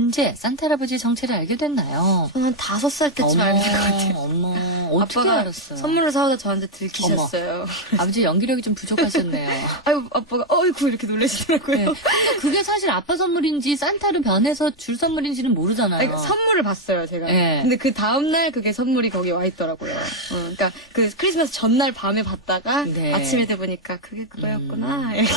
언제 산타 할아버지 정체를 알게 됐나요? 저는 한 다섯 살 때쯤 알게 된 것 같아요. 어머, 어떻게 아빠가 알았어요? 선물을 사오다 저한테 들키셨어요. 아버지 연기력이 좀 부족하셨네요. 아유, 아빠가, 어이구, 이렇게 놀라시더라고요. 네. 근데 그게 사실 아빠 선물인지 산타로 변해서 줄 선물인지는 모르잖아요. 아니, 그러니까 선물을 봤어요, 제가. 네. 근데 그 다음 날 그게 선물이 거기에 와 있더라고요. 어, 그러니까 그 크리스마스 전날 밤에 봤다가 네. 아침에 돼 보니까 그게 그거였구나. 음.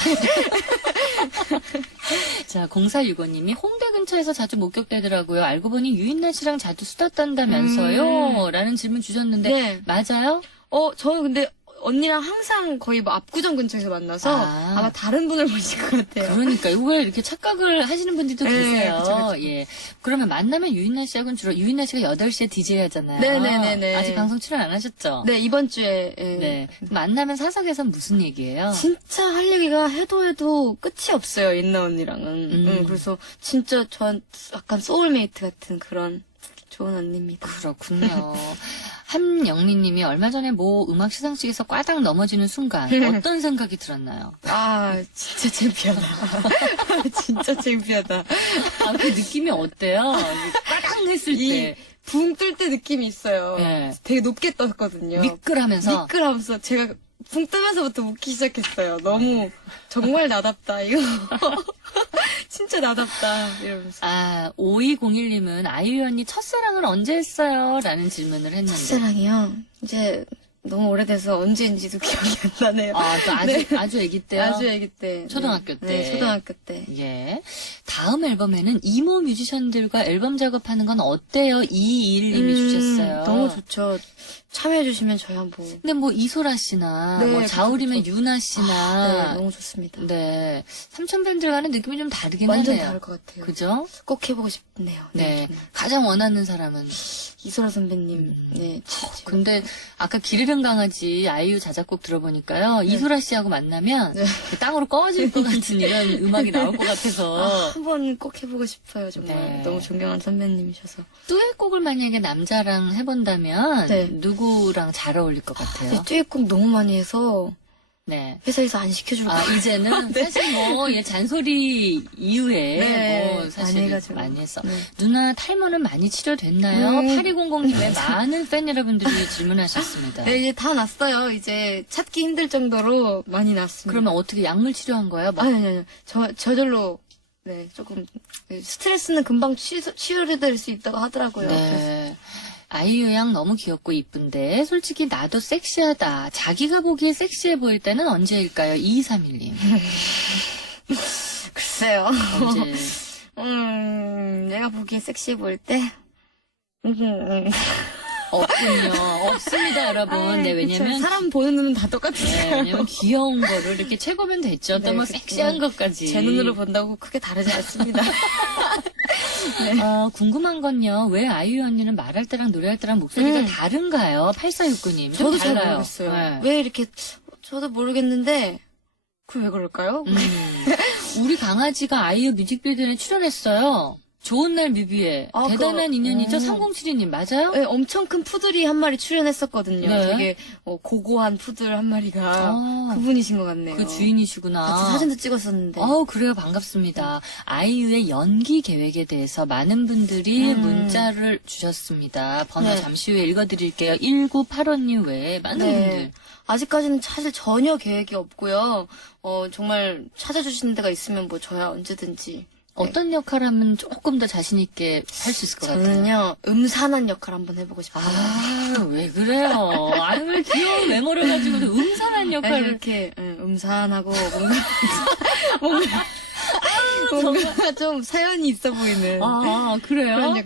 자, 0465님이 홍대 근처에서 자주 목격되더라고요. 알고 보니 유인나 씨랑 자주 수다 떤다면서요? 라는 질문 주셨는데, 음. 네. 맞아요? 어, 저는 근데 언니랑 항상 거의 뭐 압구정 근처에서 만나서 아. 아. 마 다른 분을 보실 것 같아요. 그러니까 이걸 이렇게 착각을 하시는 분들도 네, 계세요. 그쵸, 그쵸. 예. 그러면 만나면 유인나 씨하고는 주로 유인나 씨가 8시에 DJ 하잖아요. 네네네네. 아직 방송 출연 안 하셨죠? 네, 이번 주에. 예. 네. 만나면 사석에선 무슨 얘기예요? 진짜 할 얘기가 해도 해도 끝이 없어요, 옛날 언니랑은. 음. 음, 그래서 진짜 전 약간 소울메이트 같은 그런 좋은 언니입니다. 그렇군요. 함영리 님이 얼마 전에 모 음악 시상식에서 꽈당 넘어지는 순간 어떤 생각이 들었나요? 아, 진짜 창피하다. 진짜 창피하다. 아, 그 느낌이 어때요? 꽈당 했을 이 때. 붕 뜰 때 느낌이 있어요. 네. 되게 높게 떴거든요. 미끌하면서. 미끌하면서 제가 붕 뜨면서부터 웃기 시작했어요. 너무 정말 나답다 이거. 진짜 나답다 이러면서. 아, 5201님은 아이유 언니 첫사랑을 언제 했어요? 라는 질문을 했는데. 첫사랑이요. 이제 너무 오래돼서 언제인지도 기억이 안 나네요. 아, 또 아주, 네. 아주 애기 때요? 아주 아기 때. 초등학교 네. 때. 네, 초등학교 때. 예. 다음 앨범에는 이모 뮤지션들과 앨범 작업하는 건 어때요? 221님이 음, 주셨어요. 너무 좋죠. 참여해주시면 저희 한번. 근데 뭐 이소라 씨나 네, 뭐 자우림의. 유나 네, 씨나 너무 좋습니다. 네. 삼천밴들과는 느낌이 좀 다르긴 완전 하네요. 다를 것 같아요. 그죠? 꼭 해보고 싶네요. 네. 정말. 가장 원하는 사람은 이소라 선배님. 음. 네. 진짜 근데 아까 길 잃은 강아지 아이유 자작곡 들어보니까요. 이소라 씨하고 만나면 네. 땅으로 꺼질 것 같은 이런 음악이 나올 것 같아서 아, 한번 꼭 해보고 싶어요, 정말. 네. 너무 존경하는 선배님이셔서. 듀엣곡을 만약에 남자랑 해본다면 네. 누구랑 잘 어울릴 것 네, 같아요? 듀엣곡 너무 많이 해서 네. 회사에서 안 시켜줄 것 아, 같아요. 이제는 사실 뭐, 예, 잔소리 이후에 네, 뭐, 사실 많이. 했어. 네. 누나 탈모는 많이 치료됐나요? 음. 8200님의 많은 팬 여러분들이 질문하셨습니다. 네, 이제 다 났어요. 이제 찾기 힘들 정도로 많이 났습니다. 그러면 어떻게 약물 치료한 거예요? 뭐, 아니, 아니, 아니. 저, 저절로, 네, 조금, 스트레스는 금방 치, 치유될 수 있다고 하더라고요. 그래서 네. 아이유 양 너무 귀엽고 이쁜데 솔직히 나도 섹시하다. 자기가 보기에 섹시해 보일 때는 언제일까요? 2231님. 글쎄요. 언제? 음, 내가 보기에 섹시해 보일 때? 음, 음. 없군요. 없습니다, 여러분. 아이, 네. 왜냐면 사람 보는 눈은 다 네, 똑같으니까요. 왜냐면 귀여운 거를 이렇게 채보면 됐죠. 또 네, 뭐 그쵸. 섹시한 것까지. 제 눈으로 본다고 크게 다르지 않습니다. 어, 궁금한 건요. 왜 아이유 언니는 말할 때랑 노래할 때랑 목소리가 음. 다른가요? 8469님. 저도 잘 달라요. 모르겠어요. 네. 왜 이렇게, 저도 모르겠는데, 그 왜 그럴까요? 음. 우리 강아지가 아이유 뮤직비디오에 출연했어요. 좋은 날 뮤비에. 아, 대단한 그- 인연이죠. 음. 3072님, 맞아요? 네, 엄청 큰 푸들이 한 마리 출연했었거든요. 네. 되게 어, 고고한 푸들 한 마리가 아, 그분이신 것 같네요. 그 주인이시구나. 같이 사진도 찍었었는데. 어, 그래요. 반갑습니다. 아이유의 연기 계획에 대해서 많은 분들이 음. 문자를 주셨습니다. 번호 네. 잠시 후에 읽어드릴게요. 1985님 외에 많은 네. 분들. 아직까지는 사실 전혀 계획이 없고요. 어, 정말 찾아주시는 데가 있으면 뭐 저야 언제든지. 어떤 역할 하면 조금 더 자신 있게 할 수 있을 것 같아요? 저는요, 음산한 역할 한번 해보고 싶어요. 아, 왜 그래요? 아유, 왜 귀여운 외모를 가지고도 음산한 아니, 역할을. 이렇게 음, 음산하고 뭔가 뭔가, 뭔가 좀 사연이 있어 보이는 아, 그래요? 그런 역할.